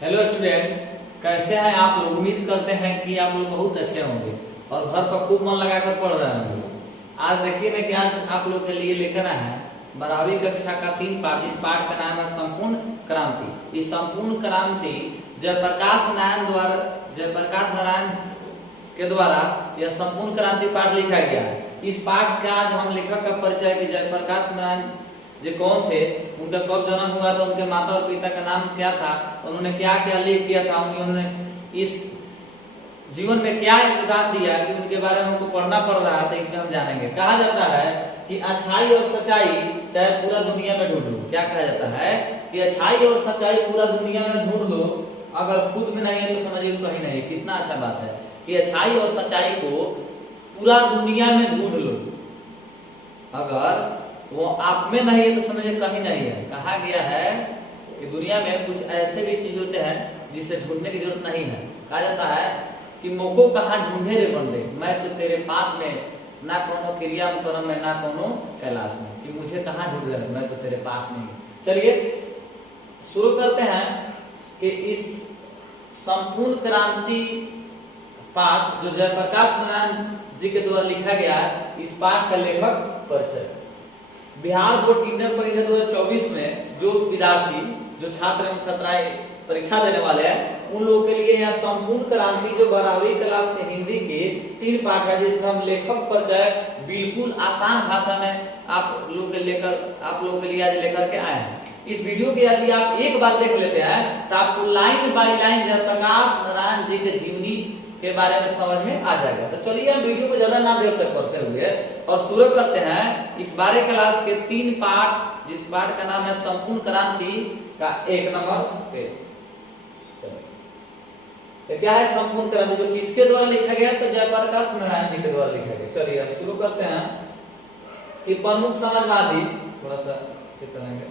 Hello student, कैसे हैं आप लोग। उम्मीद करते हैं कि आप लोग बहुत अच्छे होंगे और घर पर खूब मन लगाकर पढ़ रहे होंगे। आज देखिए ना कि आज आप लोग के लिए लेकर आए हैं 12वीं कक्षा का 3 पाठ। इस पाठ का नाम है संपूर्ण क्रांति। इस संपूर्ण क्रांति जयप्रकाश नारायण के द्वारा यह संपूर्ण क्रांति पाठ लिखा गया है। इस पाठ का आज हम लेखक का परिचय कि जयप्रकाश नारायण जो कौन थे, उनका कब जन्म हुआ था, उनके माता और पिता का नाम क्या था, उन्होंने क्या क्या लेख किया था, उन्होंने इस जीवन में क्या योगदान दिया कि उनके बारे में हमको पढ़ना पड़ रहा था। इसमें हम जानेंगे। कहा जाता है कि अच्छाई और सच्चाई चाहे पूरा दुनिया में ढूंढ लो। क्या कहा जाता है कि अच्छाई और सच्चाई पूरा दुनिया में ढूंढ लो, अगर खुद में नहीं है तो समझिए कहीं नहीं। कितना अच्छा बात है कि अच्छाई और सच्चाई को पूरा दुनिया में ढूंढ लो, अगर वो आप में नहीं है तो समझिए कहीं नहीं है। कहा गया है कि दुनिया में कुछ ऐसे भी चीज होते हैं जिसे ढूंढने की जरूरत नहीं है। कहा जाता है कि मोको कहाँ ढूंढे रे बंदे, मैं तो तेरे पास में, ना कोनो क्रिया कर्म में, ना कोनो कैलाश में, कि मुझे कहाँ ढूंढ रहे, मैं तो तेरे पास में। चलिए शुरू करते हैं कि इस संपूर्ण क्रांति पाठ जो जयप्रकाश नारायण जी के द्वारा लिखा गया है, इस पाठ का लेखक परिचय। बिहार बोर्ड इंटर परीक्षा 2024 में जो विद्यार्थी, जो छात्र एवं छात्राएं परीक्षा देने वाले हैं, उन लोगों के लिए यह संपूर्ण क्रांति जो 12वीं क्लास के हिंदी के 3 पाठ है, जिसमें हम लेखक परिचय बिल्कुल आसान भाषा में आप लोगों के लिए आज लेकर के आए हैं। इस वीडियो के यदि आप एक बार देख लेते हैं तो आपको line by line Jayaprakash Narayan ji के जीवनी के बारे में समझ में आ जाएगा। तो चलिए हम वीडियो को ज्यादा ना देर तक करते हुए और शुरू करते हैं इस 12वीं क्लास के 3 पाठ, जिस पाठ का नाम है संपूर्ण क्रांति का 1 नंबर पेज। तो क्या है संपूर्ण क्रांति, जो किसके द्वारा लिखा गया, तो जयप्रकाश नारायण जी के द्वारा लिखा गया। चलिए हम शुरू करते हैं कि प्रमुख समाजवादी, थोड़ा सा करेंगे।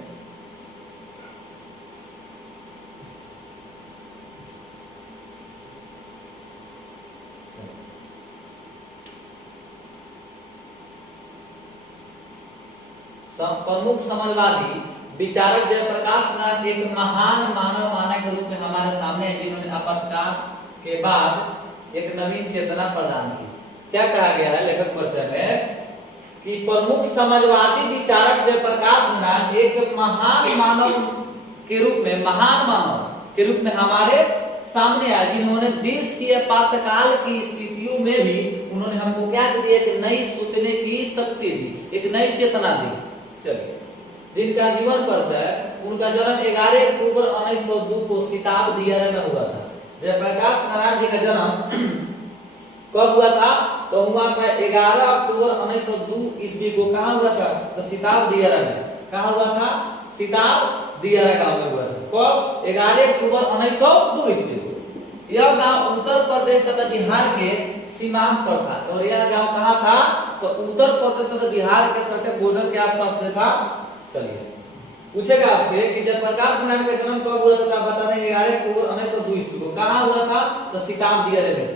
प्रमुख समाजवादी विचारक जयप्रकाश नारायण एक महान मानव मानव के रूप में हमारे सामने है, जिन्होंने आपातकाल के बाद एक नवीन चेतना प्रदान की। क्या कहा गया है लेखक परिचय में कि प्रमुख समाजवादी विचारक जयप्रकाश नारायण एक महान मानव के रूप में हमारे सामने आए, जिन्होंने देश की आपातकाल की स्थितियों में भी उन्होंने हमको क्या दिया, एक नई सोचने की शक्ति दी, एक नई चेतना दी। चलिए, जिनका जीवन परिचय, उनका जन्म 11 अक्टूबर 1902 को सिताब दियारा में हुआ था। जयप्रकाश नारायण जी का जन्म कब हुआ था, तो हुआ था 11 अक्टूबर 1902 ईस्वी को। कहाँ हुआ था, तो सिताब दियारा में। कहाँ हुआ था, सिताब दियारा गांव में हुआ था। कब, 11 अक्टूबर 1902 ईस्वी को। यह गांव उत्तर प्रदेश तथा बिहार के सीमांत पर था। और यह गांव कहाँ था, तो उत्तर प्रदेश तथा बिहार के सटे बॉर्डर के आसपास में था। चलिए पूछेगा आपसे कि जयप्रकाश नारायण का जन्म कब हुआ था, बता दें 11 अक्टूबर 1902 ईस्वी को। कहाँ हुआ था, तो सिताब दियारे में,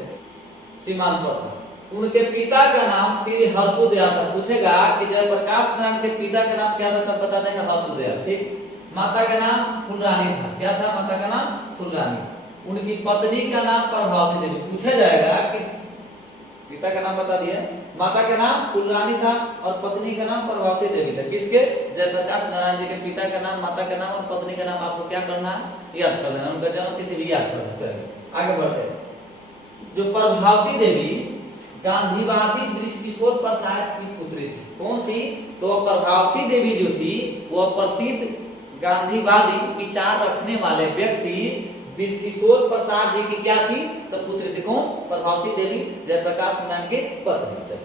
सीमांत पर था। उनके पिता का नाम श्री हर्षोदयाल था। पूछेगा कि जयप्रकाश नारायण के पिता का नाम क्या था, बता देंगे हर्षोदयाल। ठीक। माता का नाम फुलरानी था। क्या था, माता का नाम फुलरानी। उनकी पत्नी का नाम प्रभावती देवी। पूछा जाएगा कि पिता का नाम बता दिया, माता का नाम फुलरानी था और पत्नी का नाम प्रभावती देवी था। किसके, जयप्रकाश नारायण जी के पिता का नाम, माता का नाम और पत्नी का नाम आपको क्या करना है, याद कर लेना। उनका जन्म तिथि भी याद करना। चलिए आगे बढ़ते हैं। जो प्रभावती देवी गांधीवादी बृजकिशोर प्रसाद की पुत्री थी। कौन थी, तो प्रभावती देवी जो थी वह प्रसिद्ध गांधीवादी विचार रखने वाले व्यक्ति बृजकिशोर प्रसाद जी की क्या थी, तो पुत्री थी। कौन, प्रभावती देवी, जयप्रकाश नारायण के पत्नी।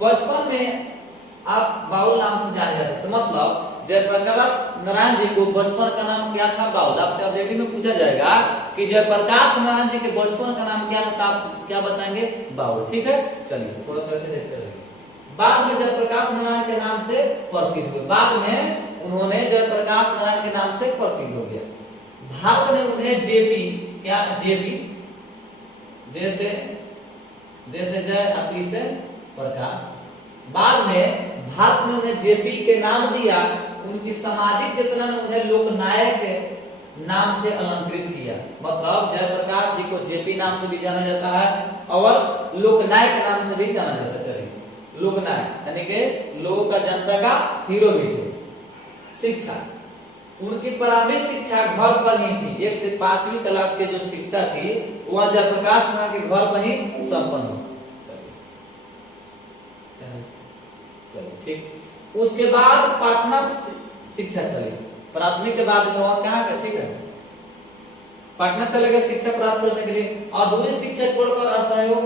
बचपन में आप बाउल नाम से जाने जाते, तो मतलब जयप्रकाश नारायण जी को बचपन का नाम क्या था, बाउल। आपसे ऑब्जेक्टिव में पूछा जाएगा कि जयप्रकाश नारायण जी के बचपन का नाम क्या था, आप क्या बताएंगे, बाउल। ठीक है, चलिए थोड़ा सा ऐसे देखते रहिए। बाद में जयप्रकाश नारायण के नाम से प्रसिद्ध हुए। बाद में उन्होंने जयप्रकाश नारायण के नाम से प्रसिद्ध हो गया। भारत ने उन्हें जेपी, क्या जेपी, जैसे जय अपी से प्रकाश। बाद में भारत ने उन्हें जेपी के नाम दिया। उनकी सामाजिक चेतना ने उन्हें लोकनायक नाम से अलंकृत किया। मतलब जयप्रकाश जी को जेपी नाम से भी जाना जाता है और लोकनायक नाम से भी जाना जाता है। चलिए लोकनायक यानी कि लोगों का जनता का हीरो भी थे। शिक्षा, उनकी प्रारंभिक शिक्षा घर पर ही थी। 1 से 5वीं क्लास के जो शिक्षा थी वह जयप्रकाश नारायण के घर पर ही संपन्न हुई। ठीक, उसके बाद पटना शिक्षा चली। प्राथमिक के बाद में वहां कहाँ का, ठीक है, पटना चले गए शिक्षा प्राप्त करने के लिए। अधूरी शिक्षा छोड़कर असहयोग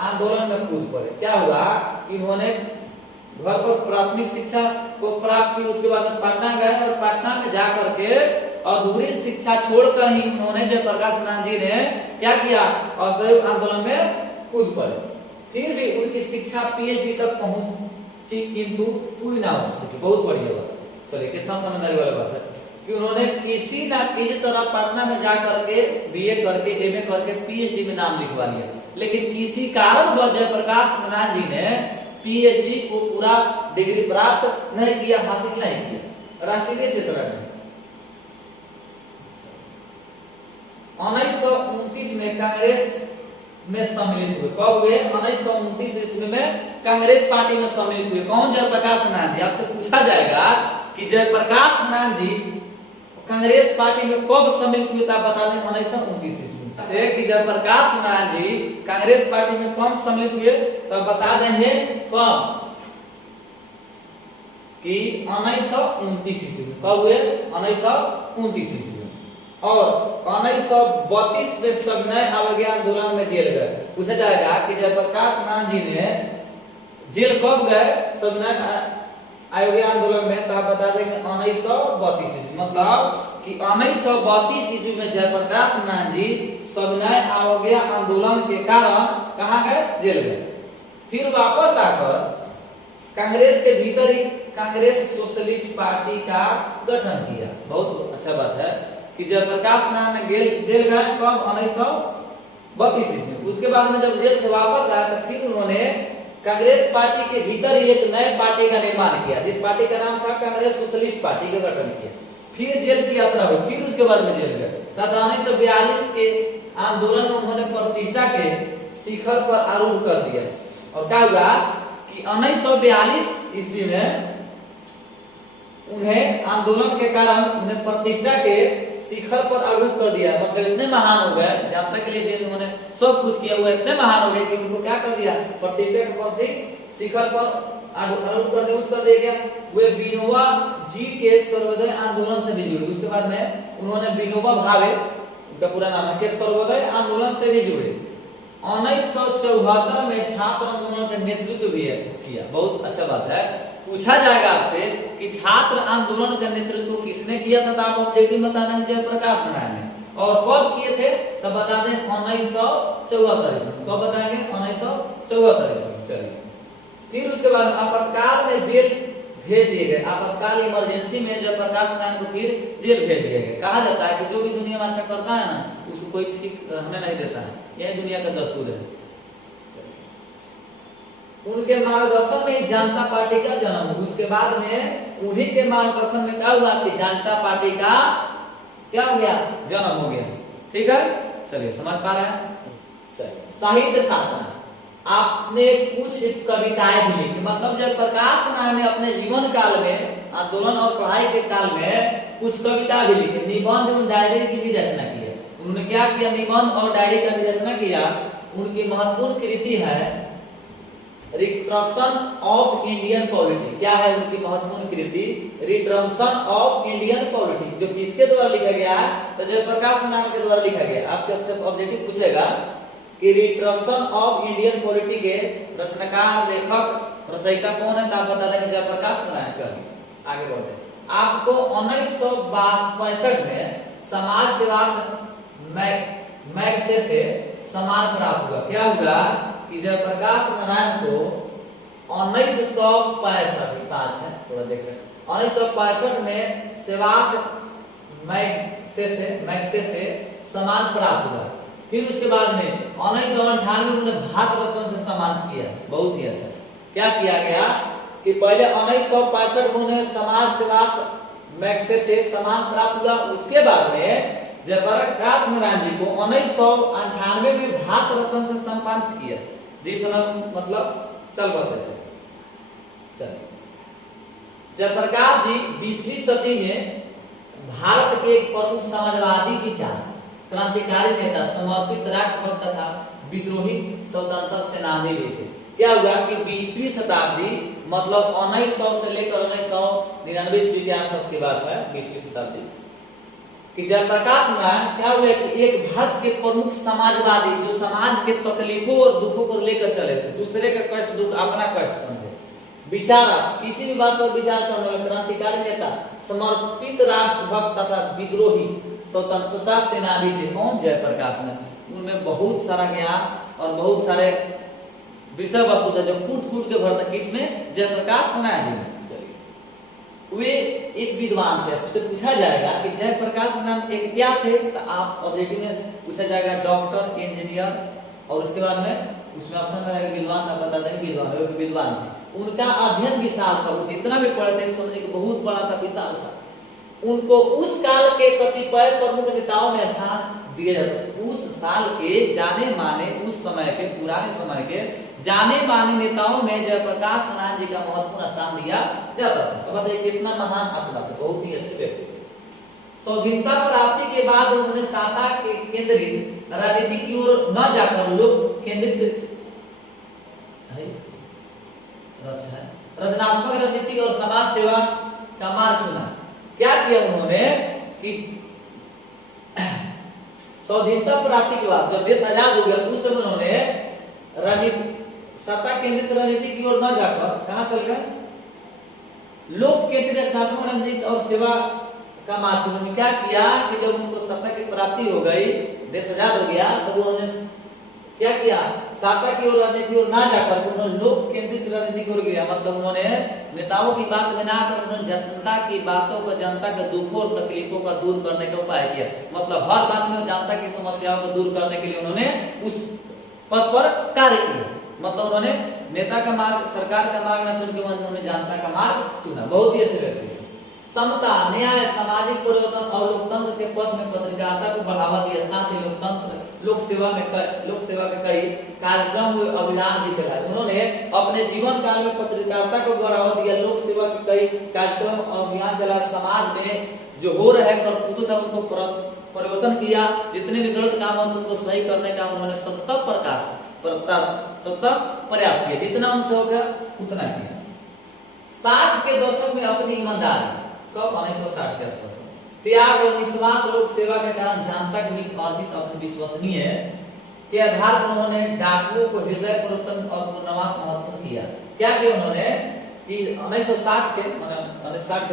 आंदोलन में कूद पड़े। क्या हुआ कि उन्होंने घर पर प्राथमिक शिक्षा को प्राप्त की, उसके बाद पटना गए और पटना में जाकर के अधूरी शिक्षा छोड़कर ही उन्होंने जयप्रकाश नारायण जी ने क्या किया, असहयोग आंदोलन में कूद पड़े। फिर भी उनकी शिक्षा पीएचडी तक पहुंची किंतु पूरी ना हो सकी। बहुत बढ़िया बात, चलिए कितना समझदारी वाला बात है कि उन्होंने किसी ना किसी तरह पटना में जाकर के बीए करके एमए करके पीएचडी में नाम लिखवा लिया, लेकिन किसी कारण जयप्रकाश नारायण जी ने पीएचडी को पूरा डिग्री प्राप्त नहीं किया, हासिल नहीं किया। राष्ट्रीय चेतना में 1929 में कांग्रेस में सम्मिलित हुए। कब हुए? 1929 ईस्वी में कांग्रेस पार्टी में सम्मिलित हुए। कौन? जयप्रकाश नारायण जी। आपसे पूछा जाएगा कि जयप्रकाश नारायण जी कांग्रेस पार्टी में कब सम्मिलित हुए, आप बता दें 1929 ईस्वी से। कि जयप्रकाश नारायण जी कांग्रेस पार्टी में कब सम्मिलित हुए तो बता देंगे कब, कि 1929 ईस्वी में। कब हुए? 1929 ईस्वी में। और 1932 में सविनय अवज्ञा आंदोलन में जेल गए। पूछा जाएगा कि जयप्रकाश नारायण जी ने जेल कब गए सविनय अवज्ञा आंदोलन में, तो आप बता देंगे 1932 ईस्वी। मतलब कि 1932 ईस्वी में जयप्रकाश नारायण जी सविनय अवज्ञा आंदोलन के कारण कहाँ गए? जेल गए। फिर वापस आकर कांग्रेस के भीतर ही कांग्रेस सोशलिस्ट पार्टी का गठन किया। बहुत अच्छा बात है कि जयप्रकाश नारायण ने जेल गए कब? 1932 ईस्वी में। उसके बाद में जब जेल से वापस आया तो फिर उन्होंने कांग्रेस पार्टी के भीतर ही एक नए पार्टी का निर्माण किया, जिस पार्टी का नाम था कांग्रेस सोशलिस्ट पार्टी का गठन किया। फिर जेल की यात्रा हुई, फिर उसके बाद में जेल गए। 1942 के आंदोलन में उन्होंने प्रतिष्ठा के शिखर पर आरूढ़ कर दिया। और क्या हुआ कि 1942 ईस्वी में उन्हें आंदोलन के कारण उन्हें प्रतिष्ठा के शिखर पर आरूढ़ कर दिया। मतलब इतने महान हो गए, जनता के लिए उन्होंने सब कुछ किया हुआ, इतने महान हो गए कि उनको क्या कर दिया, प्रतिष्ठा के प्रति शिखर पर आरूढ़ कर दिया, उच्च कर दिया गया। वे विनोबा जी के सर्वोदय आंदोलन से भी जुड़े। उसके बाद में उन्होंने विनोबा भावे, उनका पूरा नाम है, के सर्वोदय आंदोलन से भी जुड़े। 1974 में छात्र आंदोलन का नेतृत्व भी किया। बहुत अच्छा बात है। पूछा जाएगा आपसे कि छात्र आंदोलन का नेतृत्व किसने किया था, तो आप ऑब्जेक्टिव बता देंगे जयप्रकाश नारायण ने। और कब किए थे तो बता दें 1974 ईस्वी। कब बताएंगे? 1974 ईस्वी। चलिए फिर उसके बाद आपातकाल में जेल भेज दिए गए। आपातकाल इमरजेंसी में जयप्रकाश नारायण को फिर जेल भेज दिया गया। कहा जाता है कि जो भी दुनिया में अच्छा करता है ना, उसको कोई ठीक रहने नहीं देता है, यही दुनिया का दस्तूर है। उनके मार्गदर्शन में जनता पार्टी का जन्म हुआ। उसके बाद में उन्हीं के मार्गदर्शन में क्या हुआ कि जनता पार्टी का क्या हो गया? जन्म हो गया। ठीक है, चलिए समझ पा रहे हैं। चलिए साहित्य साधना, आपने कुछ कविताएं भी लिखी। मतलब जयप्रकाश नारायण ने अपने जीवन काल में, आंदोलन और पढ़ाई के काल में कुछ कविता भी लिखी, निबंध और डायरी की भी रचना की है। उन्होंने क्या किया? निबंध और डायरी का भी रचना किया। उनकी महत्वपूर्ण कृति है रिट्रक्शन ऑफ इंडियन पॉलिटी। क्या है उनकी महत्वपूर्ण कृति? रिट्रक्शन ऑफ इंडियन पॉलिटी, जो किसके द्वारा लिखा गया है? तो जयप्रकाश नारायण के द्वारा लिखा गया। आपके ऑब्जेक्टिव पूछेगा कि रिट्रक्शन ऑफ इंडियन पॉलिटी के रचनाकार, लेखक, रचयिता कौन है, तो आप बता देंगे जयप्रकाश नारायण। चलिए आगे बढ़ते हैं। आपको 1965 में समाज सेवा मैगसेसे से सम्मान प्राप्त हुआ। क्या हुआ कि जयप्रकाश नारायण को 1965 में सेवाक मैगसेसे से सम्मान प्राप्त हुआ। फिर उसके बाद में 1998 में उन्हें भारत रत्न से सम्मानित किया। बहुत ही अच्छा। क्या किया गया कि पहले 1965 में उन्हें समाज सेवा मैग्सेसे सम्मान प्राप्त हुआ। उसके बाद में जयप्रकाश नारायण जी को 1998 में भारत रत्न से सम्मानित किया। जिस समय मतलब चल बसे थे। चलिए, जयप्रकाश जी 20वीं सदी में भारत के एक प्रमुख समाजवादी विचार, क्रांतिकारी नेता, समर्पित राष्ट्रभक्त तथा विद्रोही स्वतंत्र सेनानी भी थे। क्या हुआ कि 20वीं शताब्दी मतलब 1900 से लेकर 1999 ईस्वी के आसपास की बात है, 20वीं शताब्दी कि जयप्रकाश नारायण क्या हुए कि एक भारत के प्रमुख समाजवादी जो समाज के तकलीफों और दुखों को लेकर चले, दूसरे का कष्ट दुख अपना कष्ट समझे, विचारक, किसी भी बात पर विचार करने वाले क्रांतिकारी नेता, समर्पित राष्ट्रभक्त तथा विद्रोही स्वतंत्रता सेनानी थे। कौन? जयप्रकाश नारायण। उनमें बहुत सारा ज्ञान और बहुत सारे विषय वस्तु था जो कूट कूट के भरता। किसमें? जयप्रकाश नारायण जी में। वे एक विद्वान थे। उससे पूछा जाएगा कि जयप्रकाश नारायण एक क्या थे, तो आप ऑब्जेक्टिव में पूछा जाएगा डॉक्टर, इंजीनियर, और उसके बाद में उसमें ऑप्शन में रहेगा विद्वान था, बता देंगे विद्वान, वे विद्वान थे। उनका अध्ययन विशाल था, वो जितना भी पढ़े थे समझे कि बहुत बड़ा था, विशाल था। उनको उस काल के कतिपय प्रमुख नेताओं में स्थान दिए जाते। उस साल के जाने माने, उस समय के, पुराने समय के जाने माने नेताओं में जयप्रकाश नारायण जी का महत्वपूर्ण स्थान दिया जाता था। अब बताइए कितना महान आत्मा थे, बहुत ही अच्छे व्यक्ति थे। स्वाधीनता प्राप्ति के बाद उन्होंने सत्ता के केंद्रित राजनीति की ओर न जाकर लोक केंद्रित रचनात्मक राजनीति और समाज सेवा का मार्ग चुना। क्या किया उन्होंने कि स्वाधीनता प्राप्ति के बाद जब देश आजाद हो गया उस समय उन्होंने राजनीति सत्ता केंद्रित राजनीति की ओर न जाकर कहां चल गए? लोक केंद्रित रचनात्मक राजनीति और सेवा का मार्ग चुना। उन्होंने क्या किया कि जब उनको सत्ता की प्राप्ति हो गई, देश आजाद हो गया, तब उन्होंने क्या किया? सत्ता की ओर राजनीति और ना जाकर उन्होंने लोक केंद्रित राजनीति की ओर गया। मतलब उन्होंने नेताओं की बात में ना आकर उन्होंने जनता की बातों को, जनता के दुखों और तकलीफों का दूर करने का उपाय किया। मतलब हर बात में जनता की समस्याओं को दूर करने के लिए उन्होंने उस पद पर कार्य किया। मतलब उन्होंने नेता का मार्ग, सरकार का मार्ग न चुन के उन्होंने जनता का मार्ग चुना। बहुत ही अच्छे व्यक्ति थे। समता, न्याय, सामाजिक परिवर्तन और लोकतंत्र के पथ में पत्रकारिता को बढ़ावा दिया। साथ ही लोकतंत्र, लोक सेवा के कई कार्यक्रम अभियान भी चलाए। उन्होंने अपने जीवन काल में पत्रकारिता को बढ़ावा दिया, लोक सेवा के कई कार्यक्रम अभियान चलाए। समाज में जो हो रहे करतूत था उनको परिवर्तन किया। जितने भी गलत काम होते उनको सही करने का उन्होंने सतत प्रयास किया। जितना उनसे हो गया उतना किया। 60 के दशक में अपनी ईमानदारी, कब? 1960 के आसपास, त्याग और निस्वार्थ लोक सेवा के कारण जनता के बीच अर्जित अपनी विश्वसनीय के आधार पर उन्होंने डाकुओं को हृदय परिवर्तन और पुनर्वास महत्वपूर्ण किया। क्या किया उन्होंने कि 1960 के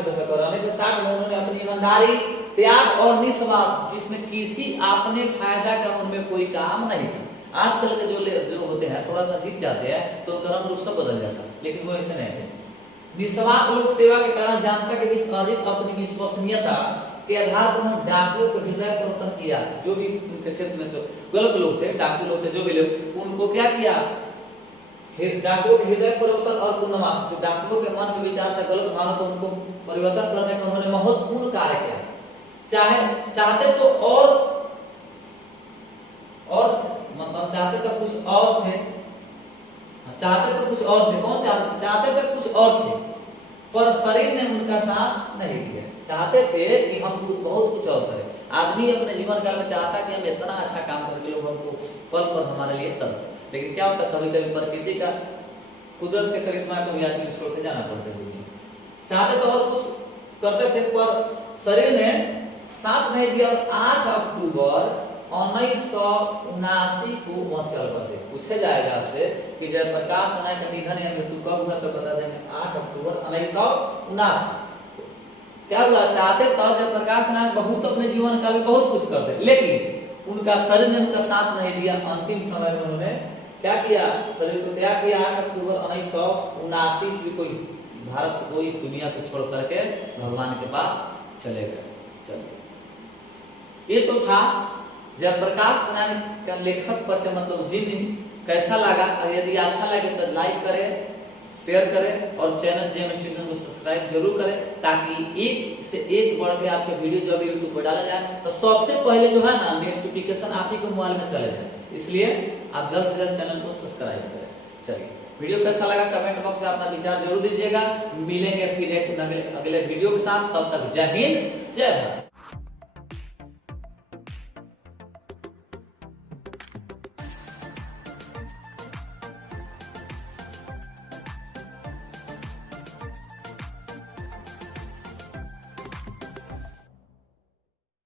दशक और 1960 में उन्होंने अपनी ईमानदारी, त्याग और निस्वार्थ, जिसमें किसी अपने फायदा का उनमें कोई काम नहीं था। आजकल के जो होते हैं थोड़ा सा जीत जाते हैं तो उनका रंग रूप सब बदल जाता है, लेकिन वो ऐसे नहीं थे। निस्वार्थ लोक सेवा के कारण जनता के बीच अधिक अपनी विश्वसनीयता के आधार पर उन्होंने डाकुओं को हृदय परिवर्तन किया। जो भी उनके क्षेत्र में जो गलत लोग थे, डाकू लोग थे, जो भी लोग, उनको क्या किया? डाकुओं के हृदय परिवर्तन और पुनर्वास, जो डाकुओं के मन में विचार था, गलत भावना था, उनको परिवर्तन करने का उन्होंने महत्वपूर्ण कार्य किया। चाहते तो और मतलब चाहते तो कुछ और थे, चाहते तो कुछ और थे। कौन चाहते तो कुछ और थे, पर शरीर ने उनका साथ नहीं दिया। चाहते थे कि हम बहुत कुछ और करें। आदमी अपने जीवन काल में चाहता कि हम इतना अच्छा काम करके लोग हमको पल पर हमारे लिए तरस, लेकिन क्या होता कभी कभी प्रकृति का, कुदरत के करिश्मा को भी आदमी छोड़ते जाना पड़ता है। चाहते तो और कुछ करते थे पर शरीर ने साथ नहीं दिया। 8 अक्टूबर 1979 को वह चल बसे। पूछा जाएगा आपसे कि जयप्रकाश नारायण का निधन या मृत्यु कब हुआ, तो बता देंगे 8 अक्टूबर 1979। क्या हुआ? चाहते तो जयप्रकाश नारायण बहुत अपने जीवन काल में बहुत कुछ करते, लेकिन उनका शरीर ने उनका साथ नहीं दिया। अंतिम समय में उन्होंने क्या किया? शरीर को त्याग किया। 8 अक्टूबर 1979 ईस्वी को भारत को, इस दुनिया को छोड़ करके भगवान के पास चले गए। चलिए, ये तो था जयप्रकाश नारायण का लेखक परिचय, मतलब जिन कैसा लगा। यदि अच्छा लगे तो लाइक करें, शेयर करें और चैनल जेम स्टेशन को सब्सक्राइब जरूर करें, ताकि एक से एक बढ़ के आपके वीडियो जब यूट्यूब पर डाला जाए तो सबसे पहले जो है ना नोटिफिकेशन आप ही को मोबाइल में चले जाए। इसलिए आप जल्द से जल्द चैनल को सब्सक्राइब करें। चलिए, वीडियो कैसा लगा कमेंट बॉक्स में अपना विचार जरूर दीजिएगा। मिलेंगे फिर एक अगले वीडियो के साथ, तब तक जय हिंद जय भारत।